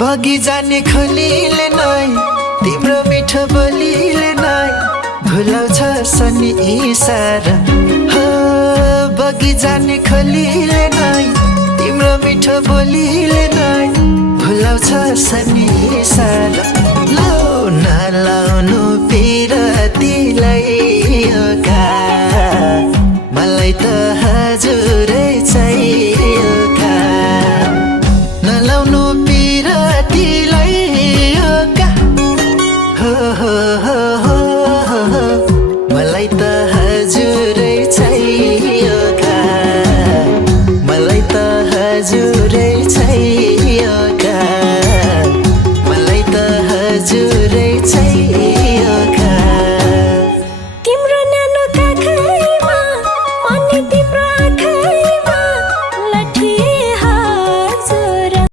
बगी जाने खोलीले नै तिम्रो मिठो बोलीले नै भुलाउँछ सनी इसारा हो। बगी जाने खोलीले नै तिम्रो मिठो बोलीले नै भुलाउँछ सनी इसारा।